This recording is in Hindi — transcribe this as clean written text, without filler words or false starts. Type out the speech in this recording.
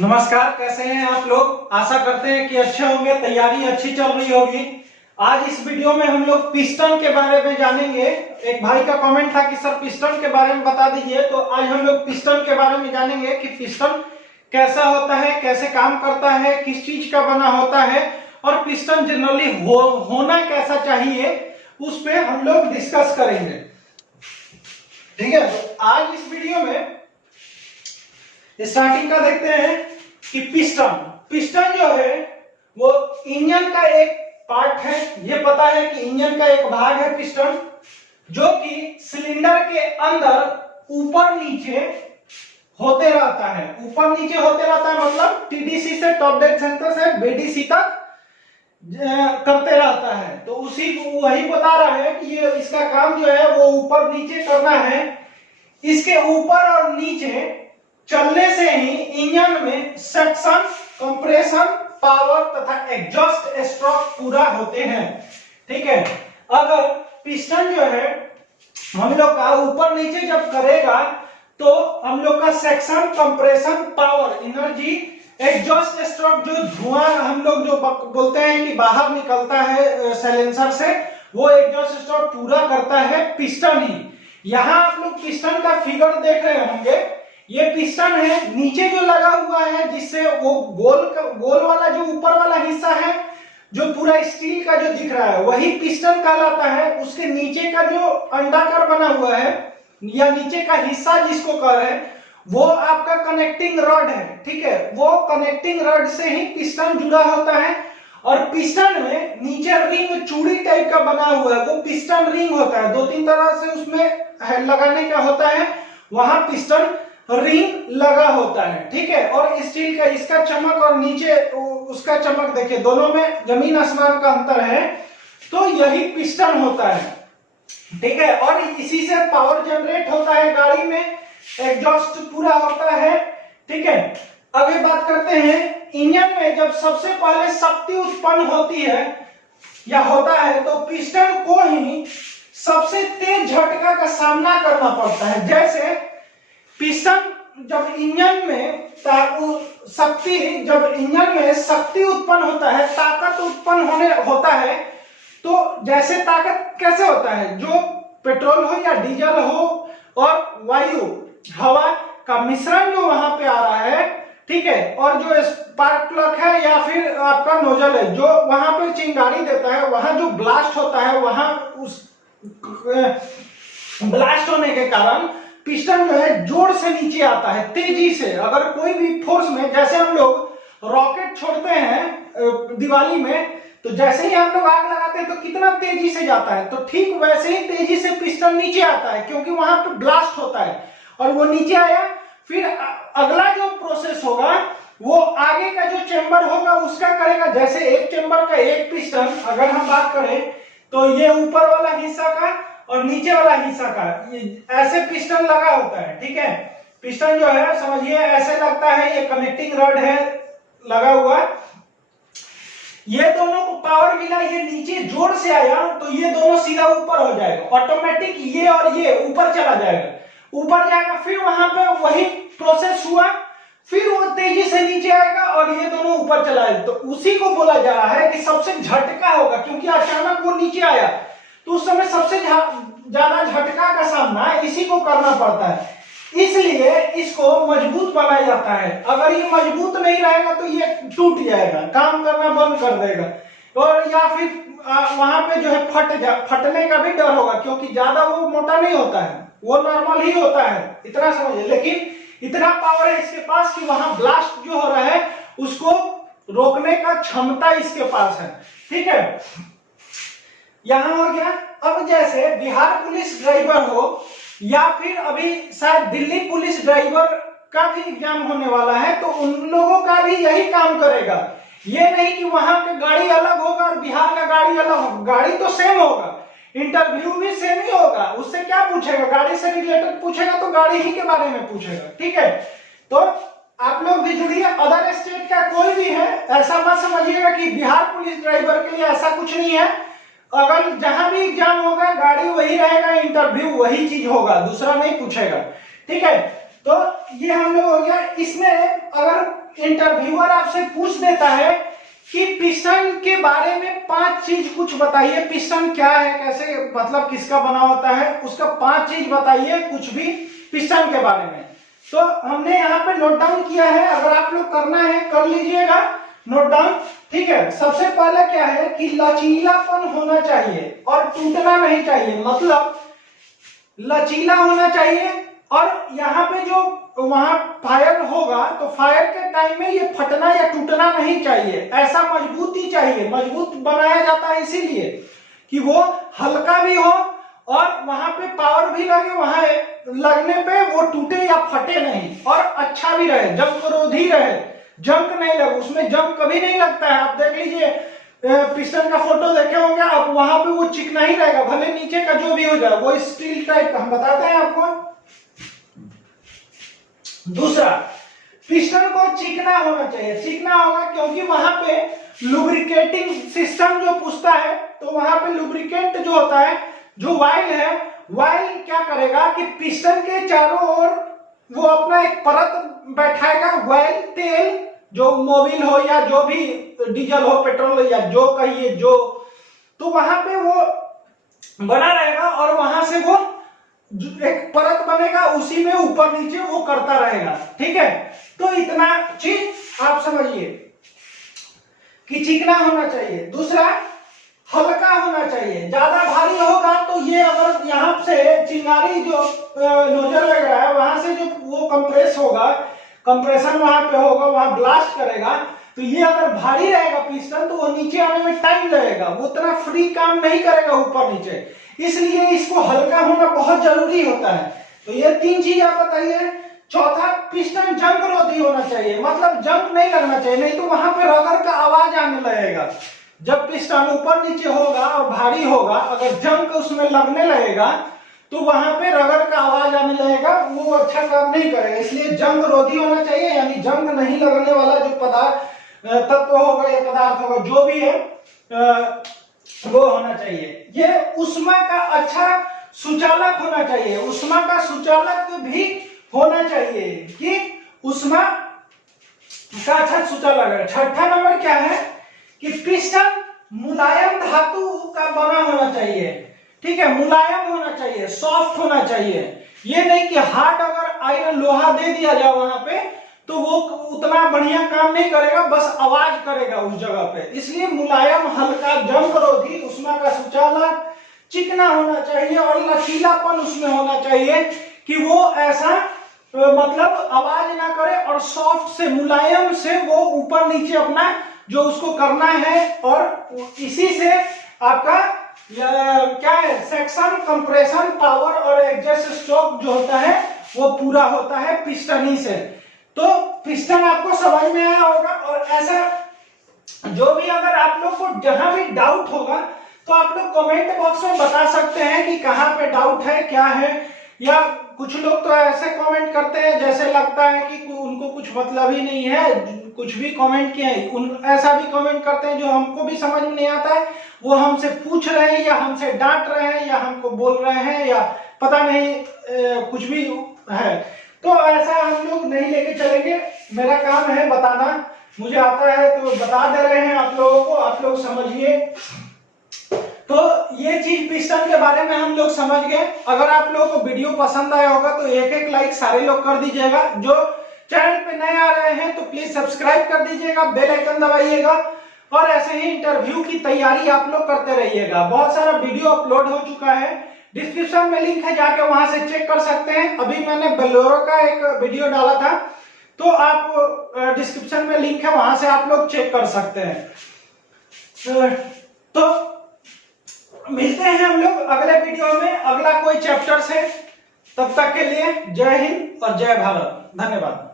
नमस्कार, कैसे हैं आप लोग। आशा करते हैं कि अच्छे होंगे, तैयारी अच्छी चल रही होगी। आज इस वीडियो में हम लोग पिस्टन के बारे में जानेंगे। एक भाई का कमेंट था कि सर पिस्टन के बारे में बता दीजिए, तो आज हम लोग पिस्टन के बारे में जानेंगे कि पिस्टन कैसा होता है, कैसे काम करता है, किस चीज का बना होता है और पिस्टन जनरली होना कैसा चाहिए, उस पे हम लोग डिस्कस करेंगे। ठीक है, तो आज इस वीडियो में स्टार्टिंग का देखते हैं कि पिस्टन जो है वो इंजन का एक पार्ट है। ये पता है कि इंजन का एक भाग है पिस्टन, जो कि सिलेंडर के अंदर ऊपर नीचे होते रहता है। ऊपर नीचे होते रहता है मतलब टीडीसी से, टॉप डेड सेंटर से बीडीसी तक करते रहता है। तो उसी को वही बता रहा है कि ये इसका काम जो है वो ऊपर नीचे करना है। इसके ऊपर और नीचे चलने से ही इंजन में सक्शन, कंप्रेशन, पावर तथा एग्जॉस्ट स्ट्रोक पूरा होते हैं। ठीक है, अगर पिस्टन जो है हम लोग का ऊपर नीचे जब करेगा तो हम लोग का section, compression, power, energy, exhaust stroke जो धुआं हम लोग जो बोलते हैं कि बाहर निकलता है साइलेंसर से, वो एग्जॉस्ट स्ट्रोक पूरा करता है पिस्टन ही। यहां आप लोग पिस्टन का फिगर देख रहे होंगे। ये पिस्टन है, नीचे जो लगा हुआ है जिससे वो गोल वाला जो ऊपर वाला हिस्सा है जो पूरा स्टील का जो दिख रहा है वही पिस्टन कहलाता है। उसके नीचे का जो अंडाकार बना हुआ है या नीचे का हिस्सा जिसको कह रहे हैं वो आपका कनेक्टिंग रॉड है। ठीक है, वो कनेक्टिंग रॉड से ही पिस्टन जुड़ा होता है। और पिस्टन में नीचे रिंग चूड़ी टाइप का बना हुआ है, वो पिस्टन रिंग होता है। दो तीन तरह से उसमें लगाने का होता है, वहां पिस्टन रिंग लगा होता है। ठीक है, और स्टील का इसका चमक और नीचे उसका चमक देखिए, दोनों में जमीन आसमान का अंतर है। तो यही पिस्टन होता है। ठीक है, और इसी से पावर जनरेट होता है गाड़ी में, एग्जॉस्ट पूरा होता है। ठीक है, आगे बात करते हैं इंजन में जब सबसे पहले शक्ति उत्पन्न होती है या होता है तो पिस्टन को ही सबसे तेज झटका का सामना करना पड़ता है। जैसे पिस्टन जब इंजन में शक्ति उत्पन्न होता है, ताकत उत्पन्न होता है, तो जैसे ताकत कैसे होता है, जो पेट्रोल हो या डीजल हो और वायु हवा का मिश्रण जो वहां पे आ रहा है, ठीक है, और जो स्पार्क प्लग है या फिर आपका नोजल है जो वहां पे चिंगारी देता है, वहां जो ब्लास्ट होता है, वहां उस ब्लास्ट होने के कारण पिस्टन जो है जोर से नीचे आता है, तेजी से। अगर कोई भी फोर्स में, जैसे हम लोग रॉकेट छोड़ते हैं दिवाली में, तो जैसे ही हम लोग आग लगाते हैं तो कितना तेजी से जाता है, तो ठीक वैसे ही तेजी से पिस्टन नीचे आता है, क्योंकि वहां पे ब्लास्ट होता है और वो नीचे आया। फिर अगला जो प्रोसेस होगा वो आगे का जो चेंबर होगा उसका करेगा। जैसे एक चेंबर का एक पिस्टन अगर हम बात करें तो ये ऊपर वाला हिस्सा का और नीचे वाला हिस्सा का ऐसे पिस्टन लगा होता है। ठीक है, पिस्टन जो है समझिए ऐसे लगता है, ये कनेक्टिंग रॉड है लगा हुआ। ये दोनों को पावर मिला, ये नीचे जोर से आया तो ये दोनों सीधा ऊपर हो जाएगा, ऑटोमेटिक ये और ये ऊपर चला जाएगा, ऊपर जाएगा। फिर वहां पे वही प्रोसेस हुआ, फिर वो तेजी से नीचे आएगा और ये दोनों ऊपर चला जाएगा। तो उसी को बोला जा रहा है कि सबसे झटका होगा, क्योंकि अचानक वो नीचे आया तो उस समय सबसे ज्यादा झटका का सामना इसी को करना पड़ता है। इसलिए इसको मजबूत बनाया जाता है। अगर ये मजबूत नहीं रहेगा तो ये टूट जाएगा, काम करना बंद कर देगा, और या फिर वहां पे जो है फटने का भी डर होगा, क्योंकि ज्यादा वो मोटा नहीं होता है, वो नॉर्मल ही होता है, इतना समझिए। लेकिन इतना पावर है इसके पास कि वहां ब्लास्ट जो हो रहा है उसको रोकने का क्षमता इसके पास है। ठीक है, यहां हो गया। अब जैसे बिहार पुलिस ड्राइवर हो या फिर अभी शायद दिल्ली पुलिस ड्राइवर का भी एग्जाम होने वाला है, तो उन लोगों का भी यही काम करेगा। ये नहीं कि वहां पे गाड़ी अलग होगा और बिहार का गाड़ी अलग होगा, गाड़ी तो सेम होगा, इंटरव्यू भी सेम ही होगा। उससे क्या पूछेगा, गाड़ी से रिलेटेड पूछेगा तो गाड़ी ही के बारे में पूछेगा। ठीक है, तो आप लोग भी जुड़िए। अदर स्टेट का कोई भी है, ऐसा मत समझिएगा कि बिहार पुलिस ड्राइवर के लिए ऐसा कुछ नहीं है। अगर जहां भी एग्जाम होगा गाड़ी वही रहेगा, इंटरव्यू वही चीज होगा, दूसरा नहीं पूछेगा। ठीक है, तो ये हम लोग हो गया। इसमें अगर इंटरव्यूअर आपसे पूछ देता है कि पिस्टन के बारे में 5 चीज कुछ बताइए, पिस्टन क्या है, कैसे मतलब किसका बना होता है, उसका 5 चीज बताइए कुछ भी पिस्टन के बारे में। तो हमने यहाँ पे नोट डाउन किया है, अगर आप लोग करना है कर लीजिएगा नोट डाउन, ठीक है। सबसे पहले क्या है कि लचीलापन होना चाहिए और टूटना नहीं चाहिए, मतलब लचीला होना चाहिए। और यहाँ पे जो वहां फायर होगा तो फायर के टाइम में ये फटना या टूटना नहीं चाहिए, ऐसा मजबूती चाहिए। मजबूत बनाया जाता है इसीलिए कि वो हल्का भी हो और वहां पे पावर भी लगे, वहां लगने पे वो टूटे या फटे नहीं, और अच्छा भी रहे, जंगरोधी रहे, जंग नहीं लगे। उसमें जंग कभी नहीं लगता है। आप देख लीजिए पिस्टन का फोटो देखे होंगे आप, वहां पे वो चिकना ही रहेगा, भले नीचे का जो भी हो जाए, वो स्टील टाइप का हम बताते हैं आपको। दूसरा, पिस्टन को चिकना होना चाहिए। चिकना होगा क्योंकि वहां पे लुब्रिकेटिंग सिस्टम जो पूछता है, तो वहां पे लुब्रिकेंट जो होता है, जो वाइल है, वाइल क्या करेगा कि पिस्टन के चारों ओर वो अपना एक परत बैठाएगा, वाइल तेल, जो मोबिल हो या जो भी डीजल हो, पेट्रोल हो या जो कहिए जो, तो वहां पे वो बना रहेगा और वहां से वो एक परत बनेगा, उसी में ऊपर नीचे वो करता रहेगा, ठीक है। तो इतना चीज आप समझिए कि चिकना होना चाहिए। दूसरा, हल्का होना चाहिए। ज्यादा भारी होगा तो ये अगर यहाँ से चिंगारी जो नोजल लग रहा है वहां से जो वो कंप्रेस होगा, कंप्रेशन वहां पे होगा, वहां ब्लास्ट करेगा, तो ये अगर भारी रहेगा पिस्टन तो वो नीचे आने में टाइम लगेगा, वो उतना फ्री काम नहीं करेगा ऊपर नीचे, इसलिए इसको हल्का होना बहुत जरूरी होता है। तो ये 3 चीज आप बताइए। चौथा, पिस्टन जंग रोधी होना चाहिए, मतलब जंग नहीं लगना चाहिए, नहीं तो वहां पे रगड़ का आवाज आने लगेगा। जब पिस्टन ऊपर नीचे होगा और भारी होगा, अगर जंग उसमें लगने लगेगा तो वहां पे रगड़ का आवाज आने लगेगा, वो अच्छा काम नहीं करेगा। इसलिए जंग रोधी होना चाहिए, यानी जंग नहीं लगने वाला जो पदार्थ तत्व होगा या पदार्थ होगा जो भी है वो होना चाहिए। ये उष्मा का अच्छा सुचालक होना चाहिए, उष्मा का सुचालक भी होना चाहिए कि उष्मा का अच्छा सुचालक है। छठा नंबर क्या है कि पिस्टन मुलायम धातु का बना होना चाहिए, ठीक है, मुलायम होना चाहिए, सॉफ्ट होना चाहिए। ये नहीं कि हार्ड अगर आयरन लोहा दे दिया जाए वहां पे तो वो उतना बढ़िया काम नहीं करेगा, बस आवाज करेगा उस जगह पे। इसलिए मुलायम, हल्का, जंगरोधी, उष्मा का सुचालक, चिकना होना चाहिए और लचीलापन उसमें होना चाहिए कि वो ऐसा मतलब आवाज ना करे, और सॉफ्ट से, मुलायम से वो ऊपर नीचे अपना जो उसको करना है, और इसी से आपका क्या है, सेक्शन, कंप्रेशन, पावर और एग्जॉस्ट स्ट्रोक जो होता है वो पूरा होता है पिस्टन ही से। तो पिस्टन आपको समझ में आया होगा। और ऐसा जो भी अगर आप लोग को जहां भी डाउट होगा तो आप लोग कमेंट बॉक्स में बता सकते हैं कि कहां पे डाउट है, क्या है। या कुछ लोग तो ऐसे कमेंट करते हैं जैसे लगता है कि उनको कुछ मतलब ही नहीं है, कुछ भी कमेंट किए, ऐसा भी कमेंट करते हैं जो हमको भी समझ में नहीं आता है, वो हमसे पूछ रहे हैं या हमसे डांट रहे हैं या हमको बोल रहे हैं या पता नहीं कुछ भी है। तो ऐसा हम लोग नहीं लेके चलेंगे, मेरा काम है बताना, मुझे आता है तो बता दे रहे हैं आप लोगों को, आप लोग समझिए। तो ये चीज पिस्टन के बारे में हम लोग समझ गए। अगर आप लोगों को वीडियो पसंद आया होगा तो एक लाइक सारे लोग कर दीजिएगा। जो चैनल पे नए आ रहे हैं तो प्लीज सब्सक्राइब कर दीजिएगा, बेल आइकन दबाइएगा, और ऐसे ही इंटरव्यू की तैयारी आप लोग करते रहिएगा। बहुत सारा वीडियो अपलोड हो चुका है, डिस्क्रिप्शन में लिंक है, जाके वहां से चेक कर सकते हैं। अभी मैंने बोलेरो का एक वीडियो डाला था, तो आप डिस्क्रिप्शन में लिंक है, वहां से आप लोग चेक कर सकते हैं। तो मिलते हैं हम लोग अगले वीडियो में, अगला कोई चैप्टर से। तब तक के लिए जय हिंद और जय भारत, धन्यवाद।